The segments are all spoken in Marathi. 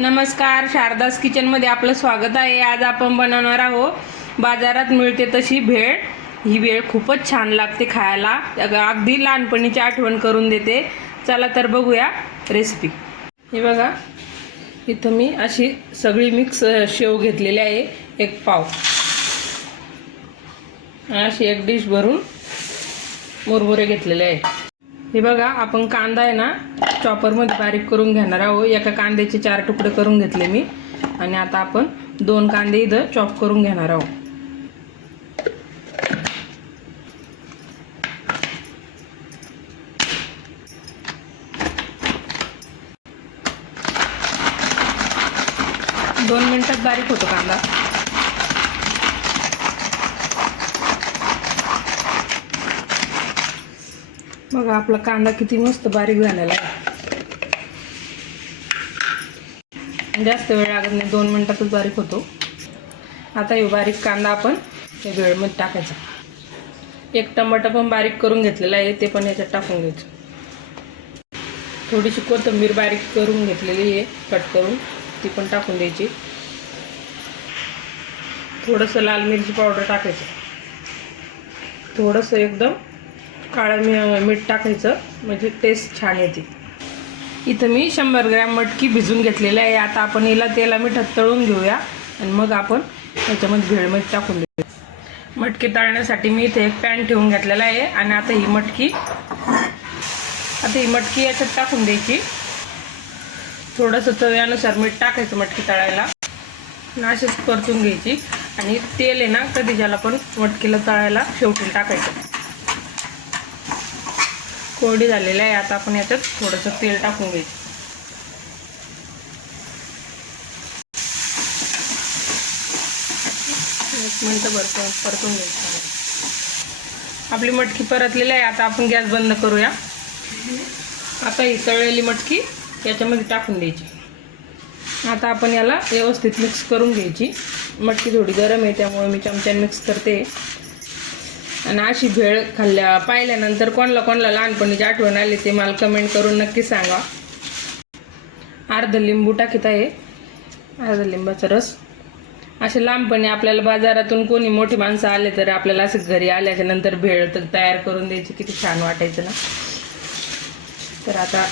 नमस्कार शारदास किचनमध्ये आपलं स्वागत आहे. आज आपण बनवणार आहोत बाजारात मिळते तशी भेळ. ही भेळ खूपच छान लागते खायला. अगदी लहानपणीची आठवण करून देते. चला तर बघूया रेसिपी हे बघा इथं मी अशी सगळी मिक्स शेव घेतलेली आहे. एक पाव. अशी एक डिश भरून मुरमुरे घेतलेले आहे हे बघा आपण कांदा आहे ना चॉपरमध्ये बारीक करून घेणार आहोत. एका कांद्याचे चार तुकडे करून घेतले मी. आणि आता आपण दोन कांदे इथं चॉप करून घेणार आहोत. दोन मिनिटात बारीक होतो कांदा. बघा आपला कांदा किती मस्त बारीक झालेला आहे. जास्त वेळ लागत नाही दोन मिनटातच बारीक होतो. आता हे बारीक कांदा आपण या वेळमध्ये टाकायचा. एक टमाटर पण बारीक करून घेतलेला आहे ते पण याच्यात टाकून घ्यायचं. थोडीशी कोथिंबीर बारीक करून घेतलेली आहे कट करून ती पण टाकून द्यायची. थोडंसं लाल मिरची पावडर टाकायचं. थोडंसं एकदम काळं मी मीठ टाकायचं. म्हणजे टेस्ट छान येते. इथं मी शंभर ग्रॅम मटकी भिजून घेतलेली आहे. आता आपण हिला तेला मिठात तळून घेऊया. आणि मग आपण त्याच्यामध्ये भेळमध्ये टाकून देऊया मटकी तळण्यासाठी मी इथे एक पॅन ठेवून घेतलेला आहे. आणि आता ही मटकी आता ही मटकी याच्यात टाकून द्यायची. थोडंसं चव्यानुसार मीठ टाकायचं मटकी तळायला. आणि अशीच परतून घ्यायची. आणि तेल आहे ना कधी ज्याला पण मटकीला तळायला शेवटी टाकायचं. कोरडी झालेली आहे. आता आपण याच्यात थोडंसं तेल टाकून घ्यायचं. एक मिनटं भरतो परतून घ्यायचं. आपली मटकी परतलेली आहे. आता आपण गॅस बंद करूया. आता ही तळलेली मटकी याच्यामध्ये टाकून द्यायची. आता आपण याला व्यवस्थित मिक्स करून घ्यायची. मटकी थोडी गरम आहे त्यामुळे मी चमच्याने मिक्स करते. आणि अशी भेळ खाल्ल्या पाहिल्यानंतर कोणाला कोणाला लहानपणीची आठवण आली ते मला कमेंट करून नक्की सांगा. अर्ध लिंबू टाकीत आहे. अर्ध लिंबाचा रस. असे लांबपणी आपल्याला बाजारातून कोणी मोठी माणसं आले तर आपल्याला असं घरी आल्याच्यानंतर भेळ तर तयार करून द्यायची. किती छान वाटायचं ना. तर आता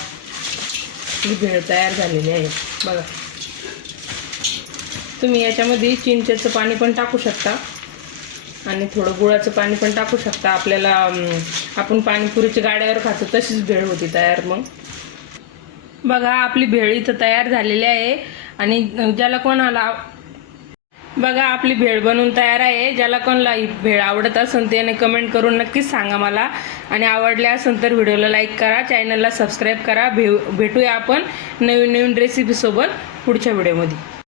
ही भेळ तयार झालेली आहे. बघा. तुम्ही याच्यामध्ये चिंचेचं पाणी पण टाकू शकता. आणि थोडं गुळाचं पाणी पण टाकू शकता. आपल्याला आपण पाणीपुरीच्या गाड्यावर खातो तशीच भेळ होती तयार मग. बघा आपली भेळ इथं तयार झालेली आहे. आणि ज्याला कोणाला बघा आपली भेळ बनवून तयार आहे. ज्याला कोणाला ही भेळ आवडत असेल त्याने कमेंट करून नक्कीच सांगा मला. आणि आवडल्या असेल तर व्हिडिओला लाईक करा चॅनलला सबस्क्राईब करा. भेव भेटूया आपण नवीन नवीन रेसिपीसोबत पुढच्या व्हिडिओमध्ये